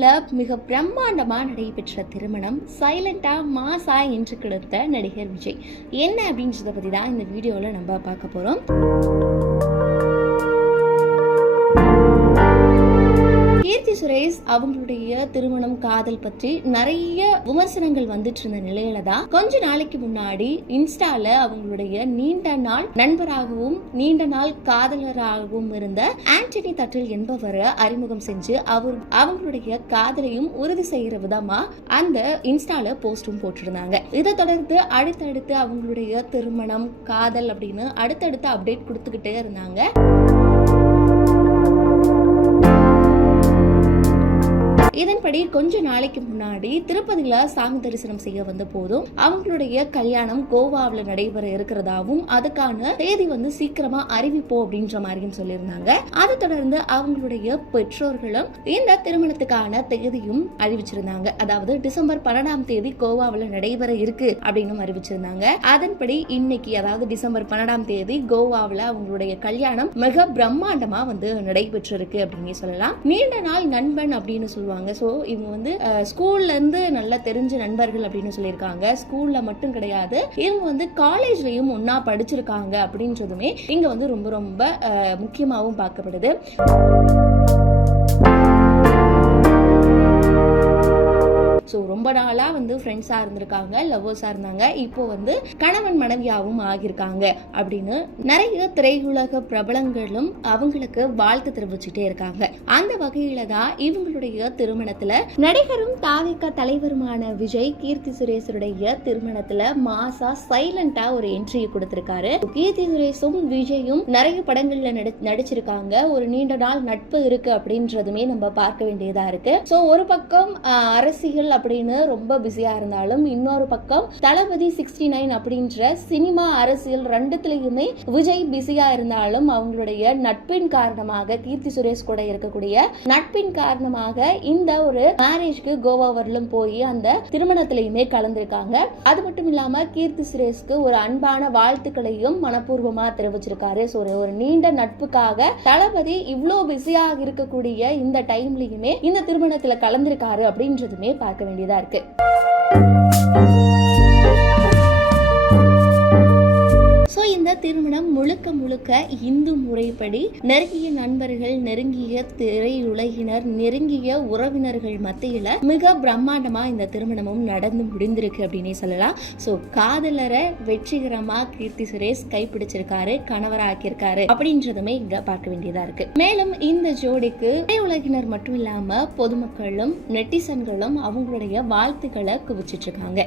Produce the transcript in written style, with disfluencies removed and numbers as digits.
கோவாவில் மிக பிரம்மாண்டமா நடைபெற்ற திருமணம் சைலண்டா மாசா என்று கிடைத்த நடிகர் விஜய் என்ன அப்படின்றத பத்தி தான் இந்த வீடியோல நம்ம பார்க்க போறோம். கீர்த்தி சுரேஷ் அவங்களுடைய திருமணம் காதல் பற்றி நிறைய விமர்சனங்கள் வந்துட்டு இருந்த நிலையில தான் கொஞ்ச நாளைக்கு முன்னாடி இன்ஸ்டால அவங்களுடைய நீண்ட நாள் நண்பராகவும் நீண்ட நாள் காதலராகவும் இருந்த ஆண்டனி தட்டில் என்பவரை அறிமுகம் செஞ்சு அவங்களுடைய காதலையும் உறுதி செய்யற விதமா அந்த இன்ஸ்டால போஸ்டும் போட்டிருந்தாங்க. இதை தொடர்ந்து அடுத்தடுத்து அவங்களுடைய திருமணம் காதல் அப்படின்னு அடுத்தடுத்து அப்டேட் கொடுத்துக்கிட்டே இருந்தாங்க. இதன்படி கொஞ்ச நாளைக்கு முன்னாடி திருப்பதியில சாமி தரிசனம் செய்ய வந்த போதும் அவங்களுடைய கல்யாணம் கோவாவில் நடைபெற இருக்கிறதாவும் அதுக்கான தேதி சீக்கிரமா அறிவிப்போம் அப்படின்ற மாதிரியும் சொல்லியிருந்தாங்க. அதை தொடர்ந்து அவங்களுடைய பெற்றோர்களும் இந்த திருமணத்துக்கான தேதியும் அறிவிச்சிருந்தாங்க. அதாவது டிசம்பர் 12ஆம் தேதி கோவாவில் நடைபெற இருக்கு அப்படின்னு அறிவிச்சிருந்தாங்க. அதன்படி இன்னைக்கு அதாவது டிசம்பர் 12ஆம் தேதி கோவாவில் அவங்களுடைய கல்யாணம் மிக பிரம்மாண்டமா நடைபெற்று இருக்கு அப்படின்னு சொல்லலாம். நீண்ட நாள் நண்பன் அப்படின்னு சொல்லுவாங்க. சோ இவங்க ஸ்கூல்ல இருந்து நல்லா தெரிஞ்ச நண்பர்கள் அப்படின்னு சொல்லியிருக்காங்க. ஸ்கூல்ல மட்டும் கிடையாது, இவங்க காலேஜ்லயும் ஒன்னா படிச்சிருக்காங்க அப்படின்றதுமே இங்க ரொம்ப ரொம்ப முக்கியமாகவும் பார்க்கப்படுது. ஸோ ரொம்ப நாளாக ஃப்ரெண்ட்ஸாக இருந்திருக்காங்க, லவ்வர்ஸாக இருந்தாங்க. இப்போ கணவன் மனைவியாகவும் ஆகியிருக்காங்க அப்படின்னு நிறைய திரையுலக பிரபலங்களும் அவங்களுக்கு வாழ்த்து தெரிவிச்சுட்டே இருக்காங்க. அந்த வகையில தான் இவங்களுடைய திருமணத்துல நடிகரும் தாவிக தலைவருமான விஜய் கீர்த்தி சுரேஷருடைய திருமணத்துல மாசா சைலண்டா ஒரு என்ட்ரியை கொடுத்திருக்காரு. கீர்த்தி சுரேஷும் விஜயும் நிறைய படங்கள்ல நடிச்சிருக்காங்க. ஒரு நீண்ட நாள் நட்பு இருக்கு அப்படின்றதுமே நம்ம பார்க்க வேண்டியதா இருக்கு. ஸோ ஒரு பக்கம் அரசியல் அப்படின்னு ரொம்ப பிஸியா இருந்தாலும் இன்னொரு பக்கம் தளபதி 69 அப்படின்ற சினிமா அரசியல் ரெண்டுத்திலயுமே விஜய் பிஸியா இருந்தாலும் அவங்களுடைய நட்பின் காரணமாக கீர்த்தி சுரேஷ் கூட இருக்கக்கூடிய நட்பின் காரணமாக இந்த ஒரு மேரேஜ்க்கு கோவா வரலும் போய் அந்த திருமணத்திலையுமே கலந்திருக்காங்க. அது மட்டும் இல்லாம கீர்த்தி சுரேஷ்க்கு ஒரு அன்பான வாழ்த்துக்களையும் மனப்பூர்வமா தெரிவிச்சிருக்காரு. ஒரு நீண்ட நட்புக்காக தளபதி இவ்வளோ பிஸியா இருக்கக்கூடிய இந்த டைம்லயுமே இந்த திருமணத்துல கலந்திருக்காரு அப்படின்றதுமே பார்க்க வேண்டியதா இருக்கு. இந்த திருமணம் முழுக்க முழுக்க இந்து முறைப்படி நெருங்கிய நண்பர்கள், நெருங்கிய திரையுலகினர், நெருங்கிய உறவினர்கள் மத்தியில மிக பிரம்மாண்டமா இந்த திருமணமும் நடந்து முடிந்திருக்கு அப்படின்னு சொல்லலாம். ஸோ காதலரை வெற்றிகரமா கீர்த்தி சுரேஷ் கைப்பிடிச்சிருக்காரு, கணவராக்கியிருக்காரு அப்படின்றதுமே இங்க பார்க்க வேண்டியதா இருக்கு. மேலும் இந்த ஜோடிக்கு திரையுலகினர் மட்டும் இல்லாம பொதுமக்களும் நெட்டிசன்களும் அவங்களுடைய வாழ்த்துக்களை குவிச்சிட்டு இருக்காங்க.